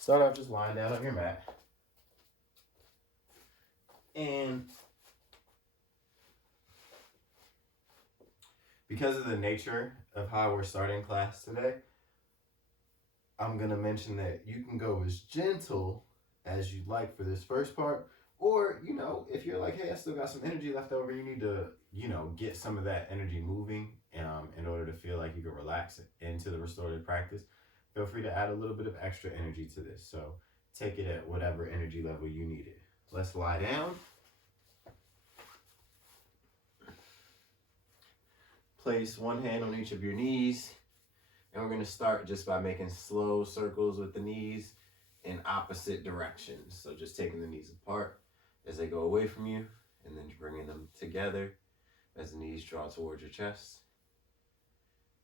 Start off just lying down on your mat. And because of the nature of how we're starting class today, I'm going to mention that you can go as gentle as you'd like for this first part. Or, if you're like, hey, I still got some energy left over, you need to, get some of that energy moving in order to feel like you can relax into the restorative practice. Feel free to add a little bit of extra energy to this. So take it at whatever energy level you need it. Let's lie down. Place one hand on each of your knees. And we're going to start just by making slow circles with the knees in opposite directions. So just taking the knees apart as they go away from you, and then bringing them together as the knees draw towards your chest.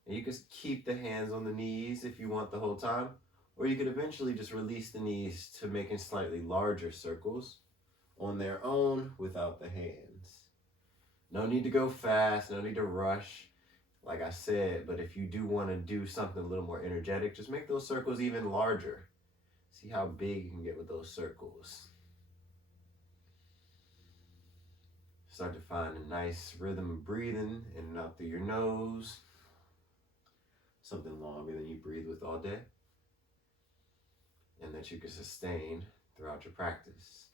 And you can keep the hands on the knees if you want the whole time, or you could eventually just release the knees to making slightly larger circles on their own without the hands. No need to go fast, no need to rush. Like I said, but if you do want to do something a little more energetic, just make those circles even larger. See how big you can get with those circles. Start to find a nice rhythm of breathing in and out through your nose. Something longer than you breathe with all day. And that you can sustain throughout your practice.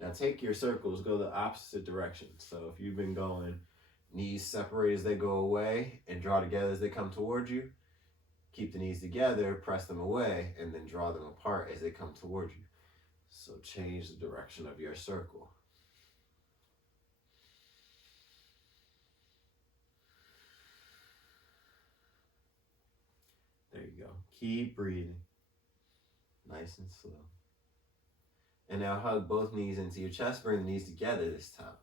Now take your circles, go the opposite direction. So if you've been going knees separate as they go away and draw together as they come towards you, keep the knees together, press them away, and then draw them apart as they come towards you. So change the direction of your circle. There you go. Keep breathing. Nice and slow. And now hug both knees into your chest. Bring the knees together this time.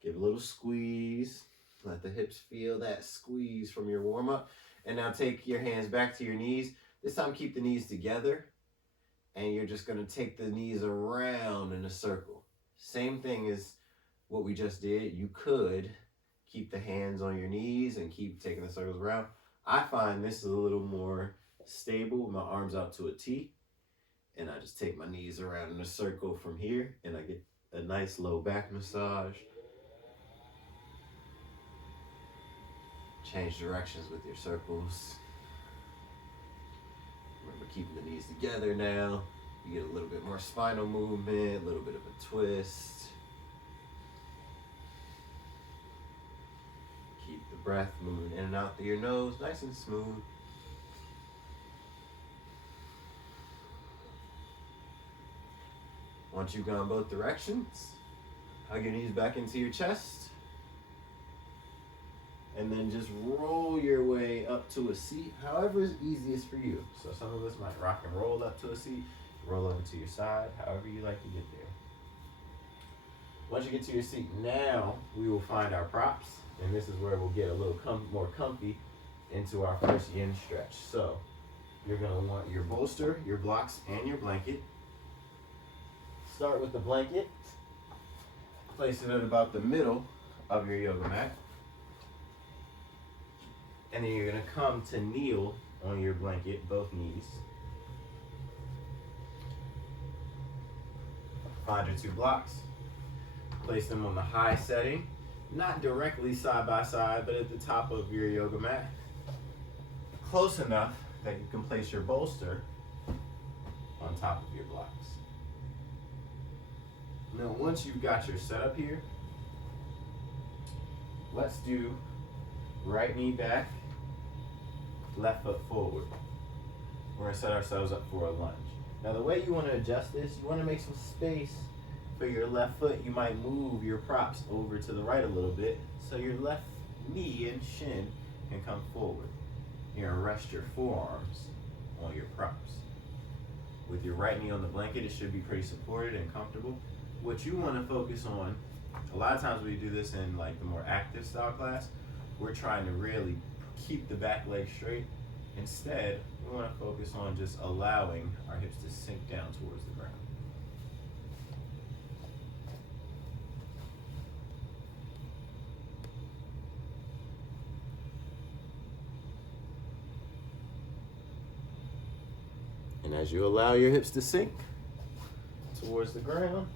Give a little squeeze. Let the hips feel that squeeze from your warm-up. And now take your hands back to your knees. This time keep the knees together. And you're just going to take the knees around in a circle. Same thing as what we just did. You could keep the hands on your knees and keep taking the circles around. I find this is a little more stable with my arms out to a T. And I just take my knees around in a circle from here. And I get a nice low back massage. Change directions with your circles. Remember keeping the knees together now. You get a little bit more spinal movement, a little bit of a twist. Keep the breath moving in and out through your nose, nice and smooth. Once you've gone both directions, hug your knees back into your chest. And then just roll your way up to a seat, however is easiest for you. So some of us might rock and roll up to a seat, roll over to your side, however you like to get there. Once you get to your seat, now we will find our props, and this is where we'll get a little more comfy into our first yin stretch. So you're going to want your bolster, your blocks, and your blanket. Start with the blanket. Place it at about the middle of your yoga mat. And then you're going to come to kneel on your blanket, both knees. Find your two blocks. Place them on the high setting, not directly side by side, but at the top of your yoga mat. Close enough that you can place your bolster on top of your blocks. Now, once you've got your setup here, let's do right knee back, left foot forward. We're going to set ourselves up for a lunge. Now, the way you want to adjust this, you want to make some space for your left foot. You might move your props over to the right a little bit so your left knee and shin can come forward. You're going to rest your forearms on your props. With your right knee on the blanket, it should be pretty supported and comfortable. What you want to focus on, a lot of times we do this in like the more active style class, we're trying to really keep the back leg straight. Instead, we want to focus on just allowing our hips to sink down towards the ground. And as you allow your hips to sink towards the ground,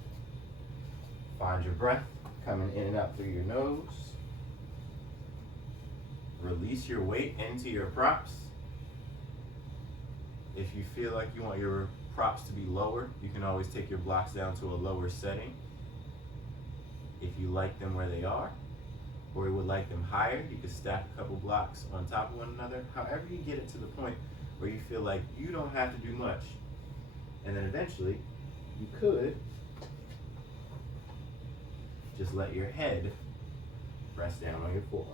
find your breath coming in and out through your nose. Release your weight into your props. If you feel like you want your props to be lower, you can always take your blocks down to a lower setting. If you like them where they are, or you would like them higher, you could stack a couple blocks on top of one another. However you get it to the point where you feel like you don't have to do much. And then eventually, you could just let your head rest down on your forearms.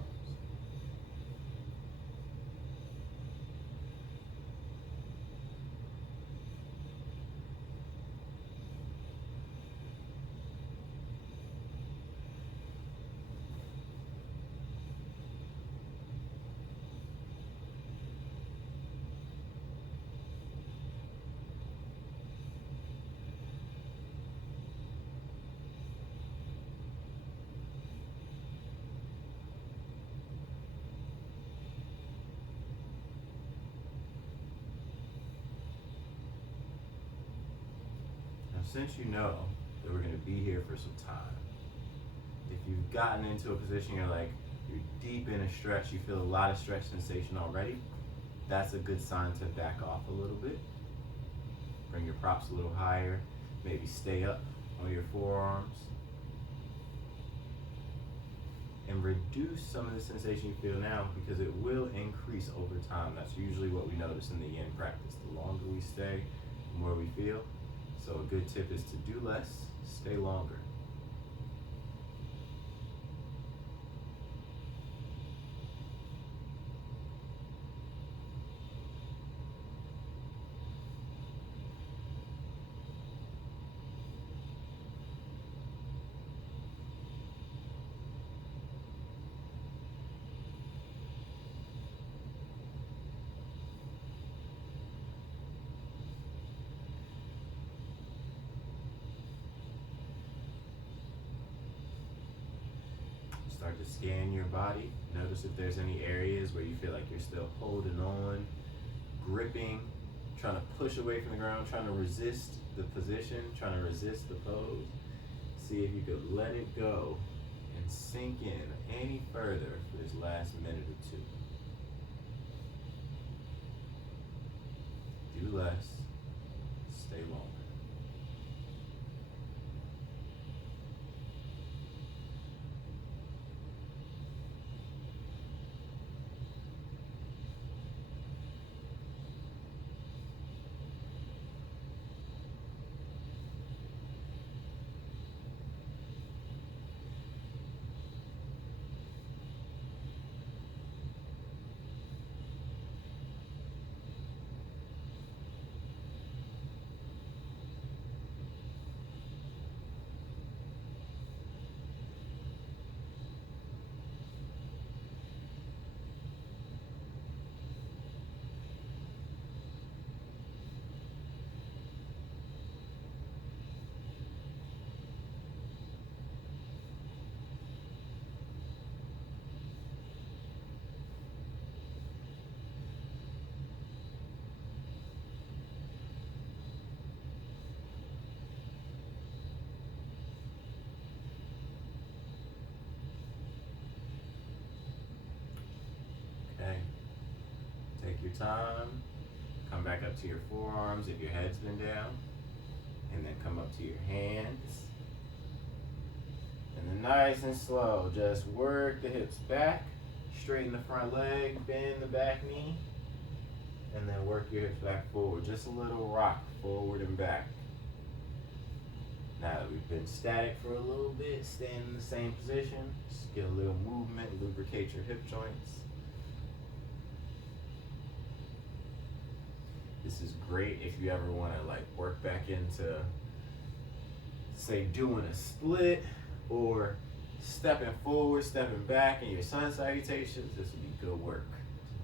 Since you know that we're going to be here for some time, if you've gotten into a position you're deep in a stretch, you feel a lot of stretch sensation already, that's a good sign to back off a little bit. Bring your props a little higher, maybe stay up on your forearms, and reduce some of the sensation you feel now, because it will increase over time. That's usually what we notice in the yin practice. The longer we stay, the more we feel. So a good tip is to do less, stay longer. Start to scan your body. Notice if there's any areas where you feel like you're still holding on, gripping, trying to push away from the ground, trying to resist the position, trying to resist the pose. See if you could let it go and sink in any further for this last minute or two. Do less, stay longer. Okay, take your time, come back up to your forearms if your head's been down, and then come up to your hands. And then nice and slow, just work the hips back, straighten the front leg, bend the back knee, and then work your hips back forward. Just a little rock forward and back. Now that we've been static for a little bit, stand in the same position, just get a little movement, lubricate your hip joints. This is great if you ever want to work back into, say, doing a split or stepping forward, stepping back in your sun salutations. This would be good work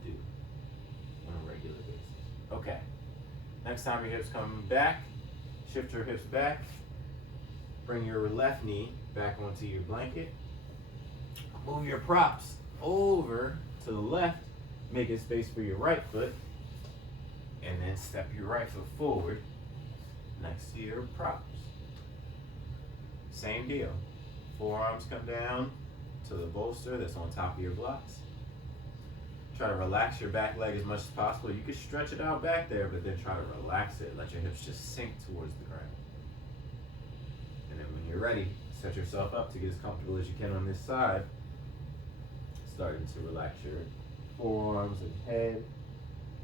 to do on a regular basis. Okay, next time your hips come back, shift your hips back, bring your left knee back onto your blanket, move your props over to the left, making space for your right foot. And then step your right foot forward next to your props. Same deal. Forearms come down to the bolster that's on top of your blocks. Try to relax your back leg as much as possible. You can stretch it out back there, but then try to relax it. Let your hips just sink towards the ground. And then when you're ready, set yourself up to get as comfortable as you can on this side. Starting to relax your forearms and head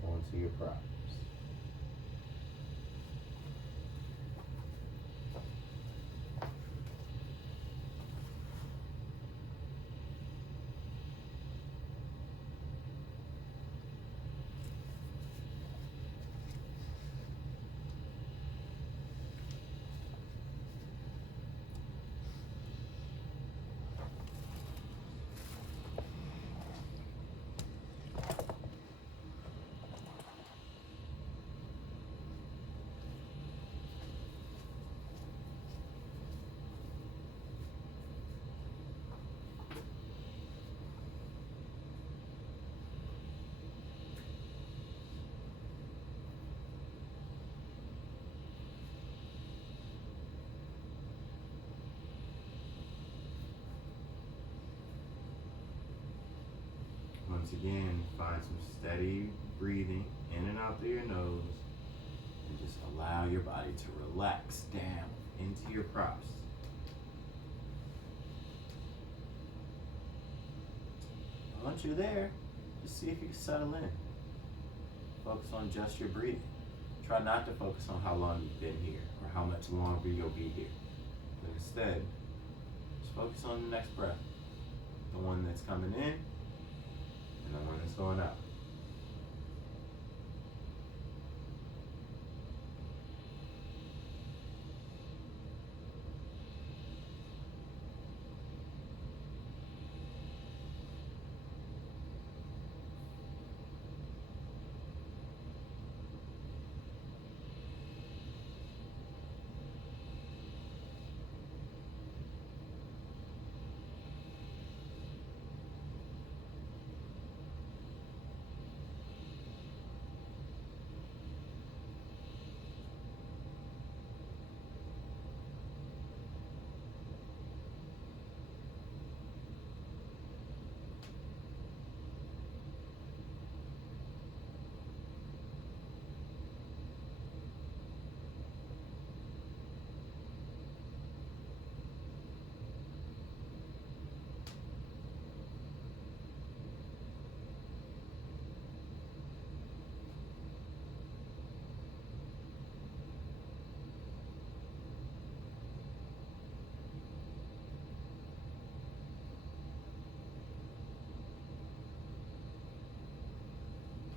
onto your props. Once again, find some steady breathing in and out through your nose, and just allow your body to relax down into your props. And once you're there, just see if you can settle in. Focus on just your breathing. Try not to focus on how long you've been here or how much longer you'll be here. But instead, just focus on the next breath. The one that's coming in and the one that's going out.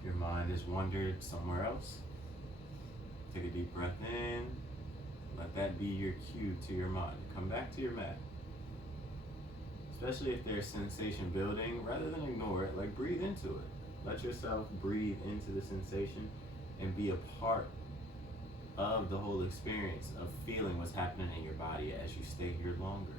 Your mind has wandered somewhere else. Take a deep breath in. Let that be your cue to your mind. Come back to your mat. Especially if there's sensation building, rather than ignore it, like breathe into it. Let yourself breathe into the sensation and be a part of the whole experience of feeling what's happening in your body as you stay here longer.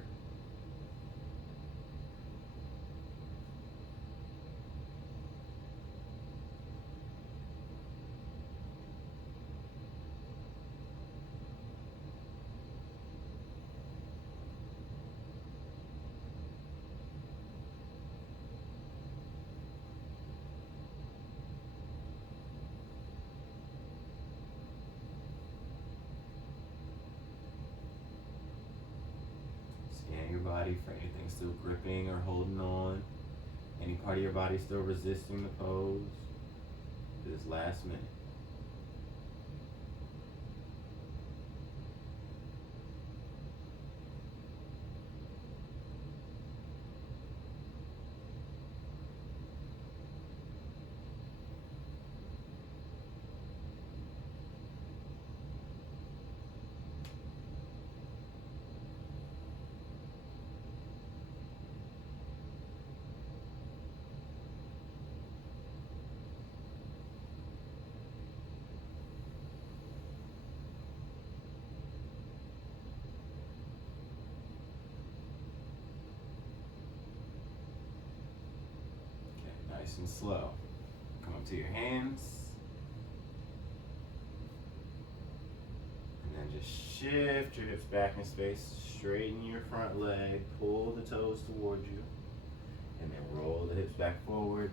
Scan your body for anything still gripping or holding on. Any part of your body still resisting the pose. This last minute. Okay, nice and slow. Come up to your hands. just shift your hips back in space, straighten your front leg, pull the toes towards you, and then roll the hips back forward,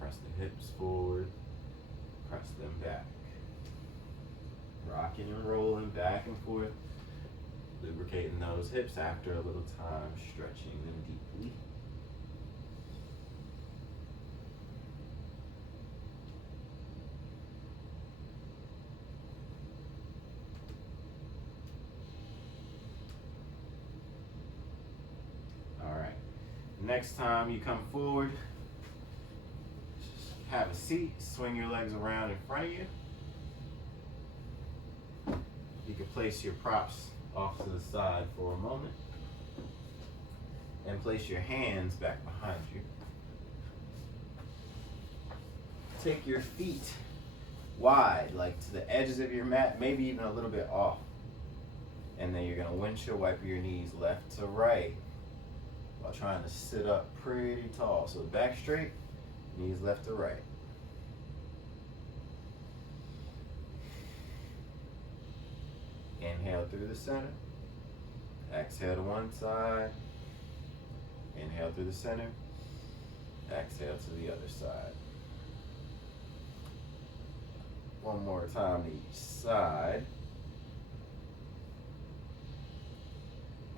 press the hips forward, press them back. Rocking and rolling back and forth, lubricating those hips after a little time, stretching them deeply. All right. Next time you come forward, just have a seat, swing your legs around in front of you. You can place your props off to the side for a moment and place your hands back behind you. Take your feet wide, like to the edges of your mat, maybe even a little bit off. And then you're gonna windshield wiper your knees left to right while trying to sit up pretty tall. So back straight, knees left to right. Inhale through the center. Exhale to one side. Inhale through the center. Exhale to the other side. One more time to each side.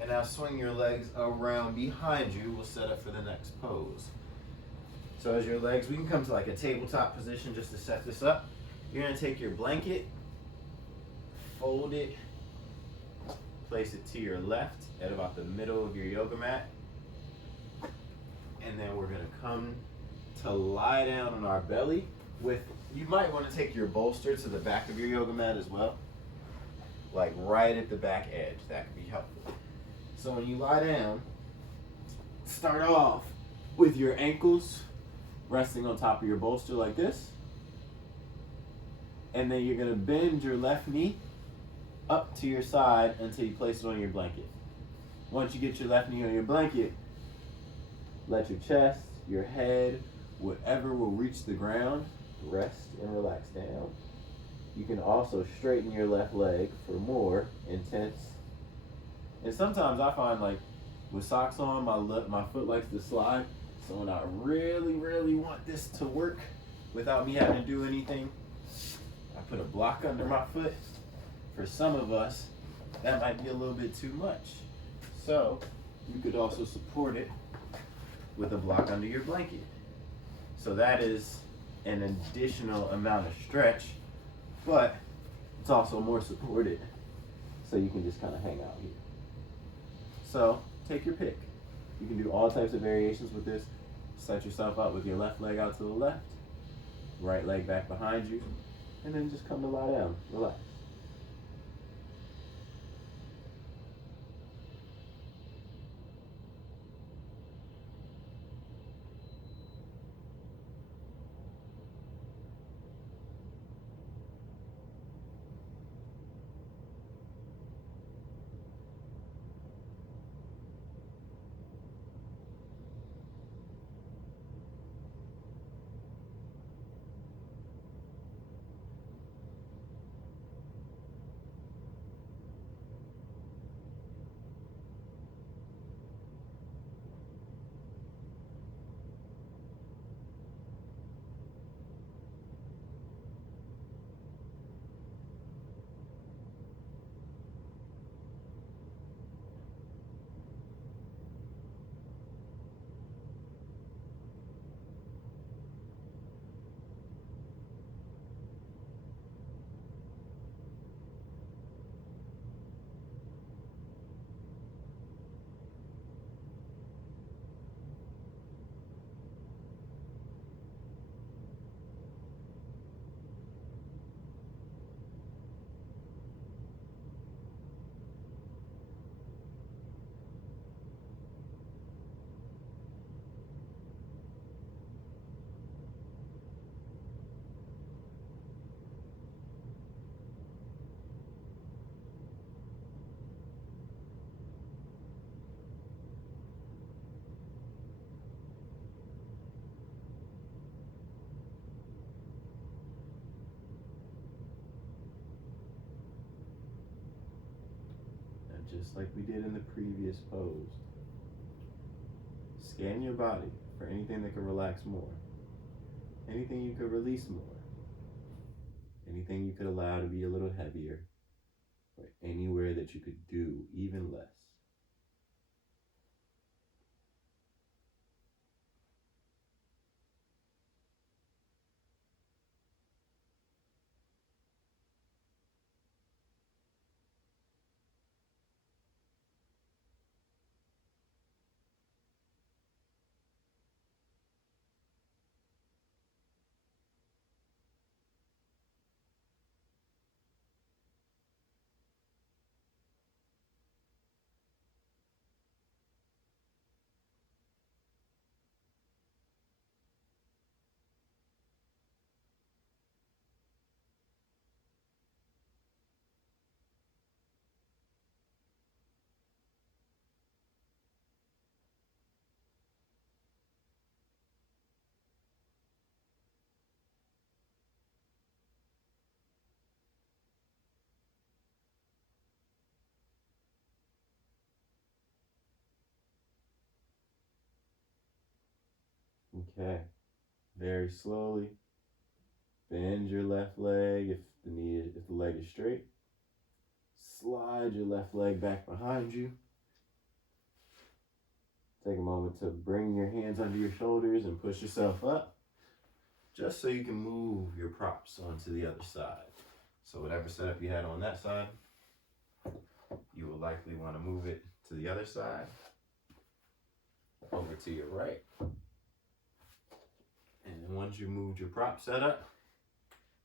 And now swing your legs around behind you. We'll set up for the next pose. So as your legs, we can come to like a tabletop position just to set this up. You're gonna take your blanket, fold it, place it to your left at about the middle of your yoga mat. And then we're gonna come to lie down on our belly with, you might wanna take your bolster to the back of your yoga mat as well. Like right at the back edge, that could be helpful. So when you lie down, start off with your ankles resting on top of your bolster like this. And then you're gonna bend your left knee up to your side until you place it on your blanket. Once you get your left knee on your blanket, let your chest, your head, whatever will reach the ground, rest and relax down. You can also straighten your left leg for more intense. And sometimes I find like with socks on, my foot likes to slide. So when I really, really want this to work without me having to do anything, I put a block under my foot. For some of us, that might be a little bit too much. So you could also support it with a block under your blanket. So that is an additional amount of stretch, but it's also more supported. So you can just kind of hang out here. So take your pick. You can do all types of variations with this. Set yourself up with your left leg out to the left, right leg back behind you, and then just come to lie down, relax. just like we did in the previous pose. Scan your body for anything that can relax more, anything you could release more, anything you could allow to be a little heavier, or anywhere that you could do even less. Okay, very slowly bend your left leg if the leg is straight. Slide your left leg back behind you. Take a moment to bring your hands under your shoulders and push yourself up, just so you can move your props onto the other side. So whatever setup you had on that side, you will likely want to move it to the other side, over to your right. And then once you moved your prop setup,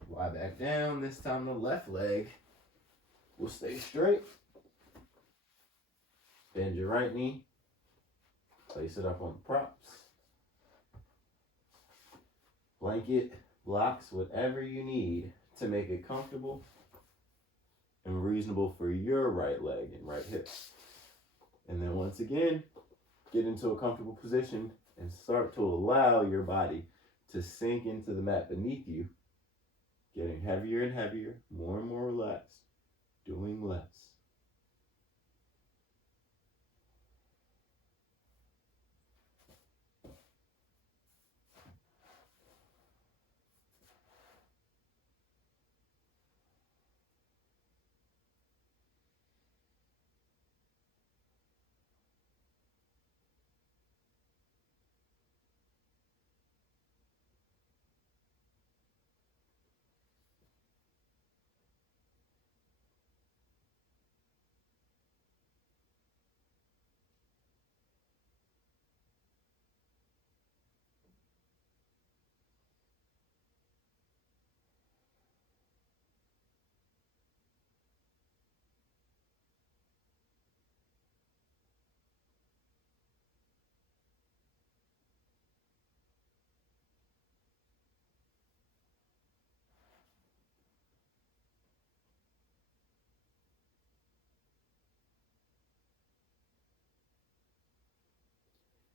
lie back down. This time the left leg will stay straight. Bend your right knee. Place it up on the props. Blanket, blocks, whatever you need to make it comfortable and reasonable for your right leg and right hip. And then once again, get into a comfortable position and start to allow your body to sink into the mat beneath you, getting heavier and heavier, more and more relaxed, doing less.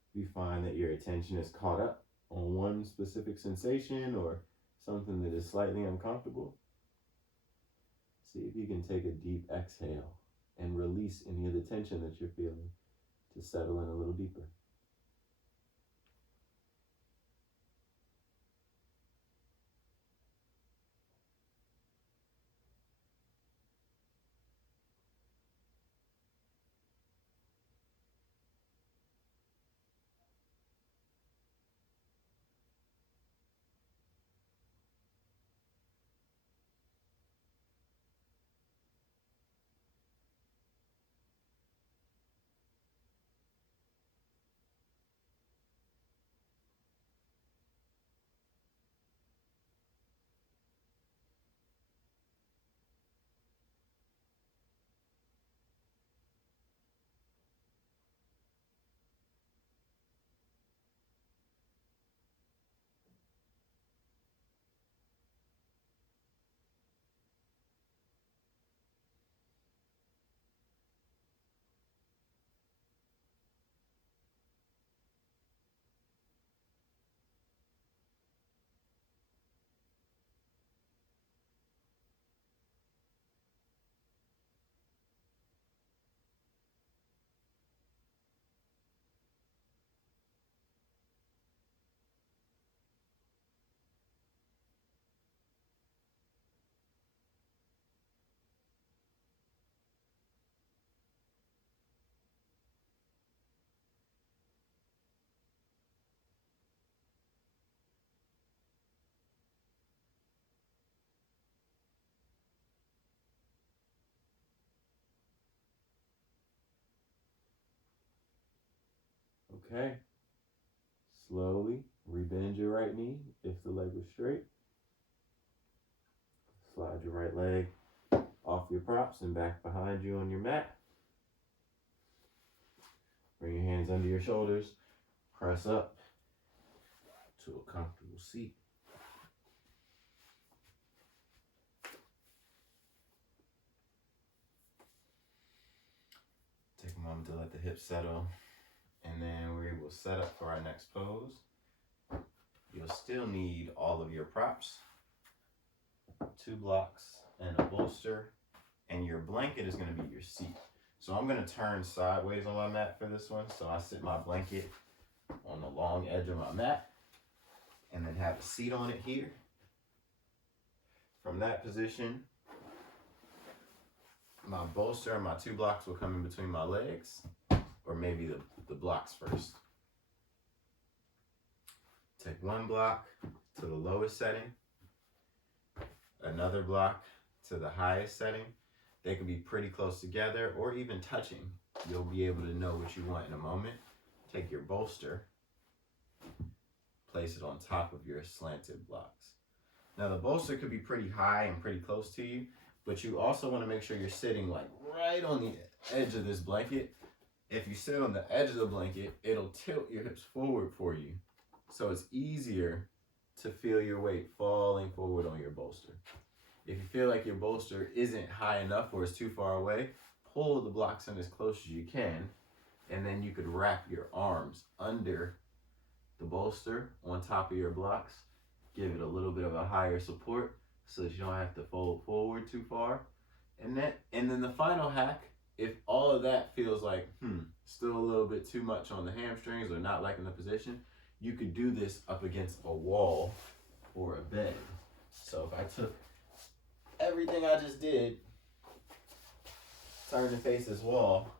If you find that your attention is caught up on one specific sensation or something that is slightly uncomfortable, see if you can take a deep exhale and release any of the tension that you're feeling to settle in a little deeper. Okay. Slowly rebend your right knee if the leg was straight. Slide your right leg off your props and back behind you on your mat. Bring your hands under your shoulders. Press up to a comfortable seat. Take a moment to let the hips settle. And then we will set up for our next pose. You'll still need all of your props, 2 blocks and a bolster, and your blanket is going to be your seat. So I'm going to turn sideways on my mat for this one. So I sit my blanket on the long edge of my mat and then have a seat on it here. From that position, my bolster and my 2 blocks will come in between my legs, or maybe the blocks first. Take 1 block to the lowest setting, another block to the highest setting. They can be pretty close together or even touching. You'll be able to know what you want in a moment. Take your bolster, place it on top of your slanted blocks. Now the bolster could be pretty high and pretty close to you, but you also want to make sure you're sitting like right on the edge of this blanket. If you sit on the edge of the blanket, it'll tilt your hips forward for you. So it's easier to feel your weight falling forward on your bolster. If you feel like your bolster isn't high enough or is too far away, pull the blocks in as close as you can, and then you could wrap your arms under the bolster on top of your blocks. Give it a little bit of a higher support so that you don't have to fold forward too far. And then the final hack, if all of that feels like, still a little bit too much on the hamstrings or not liking the position, you could do this up against a wall or a bed. So if I took everything I just did, turned to face this wall,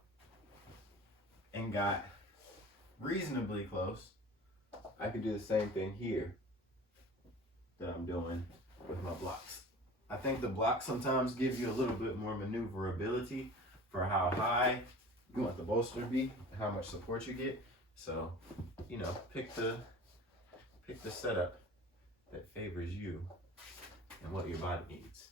and got reasonably close, I could do the same thing here that I'm doing with my blocks. I think the blocks sometimes give you a little bit more maneuverability for how high you want the bolster to be, how much support you get. So, pick the setup that favors you and what your body needs.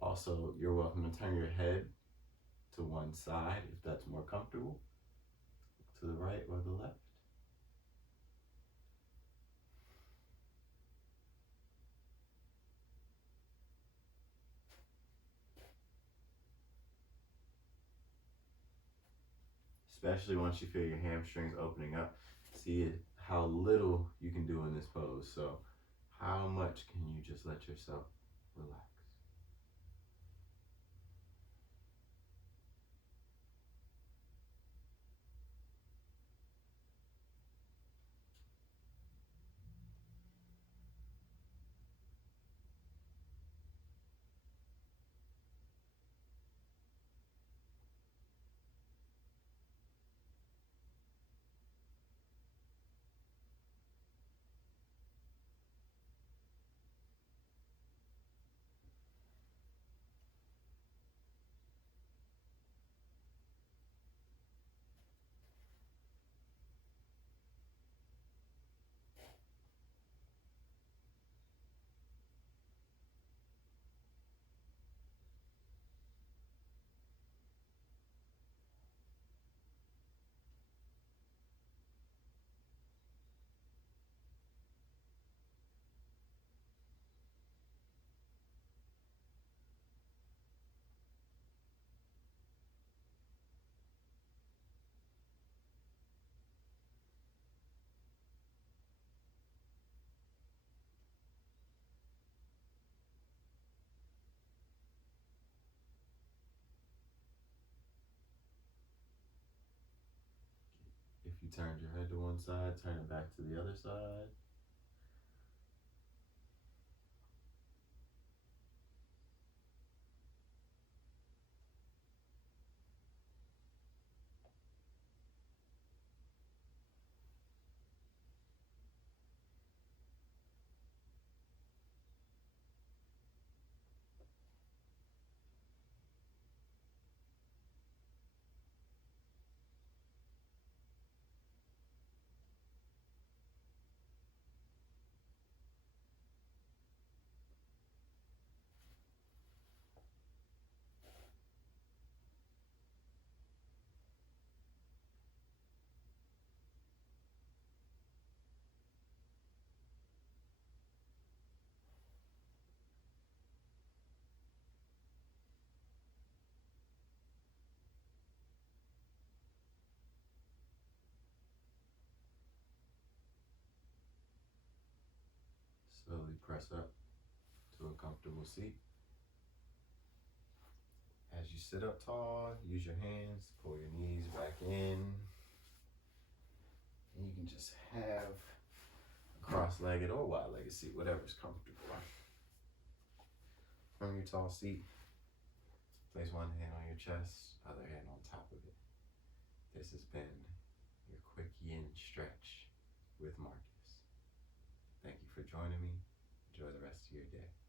Also, you're welcome to turn your head to one side if that's more comfortable, to the right or the left. Especially once you feel your hamstrings opening up, see how little you can do in this pose. So how much can you just let yourself relax? turned your head to one side, turn it back to the other side. Slowly press up to a comfortable seat. As you sit up tall, use your hands to pull your knees back in. And you can just have a cross-legged or wide-legged seat, whatever's comfortable. From your tall seat, place one hand on your chest, other hand on top of it. This has been your quick yin stretch with Marcus. Thank you for joining me. Enjoy the rest of your day.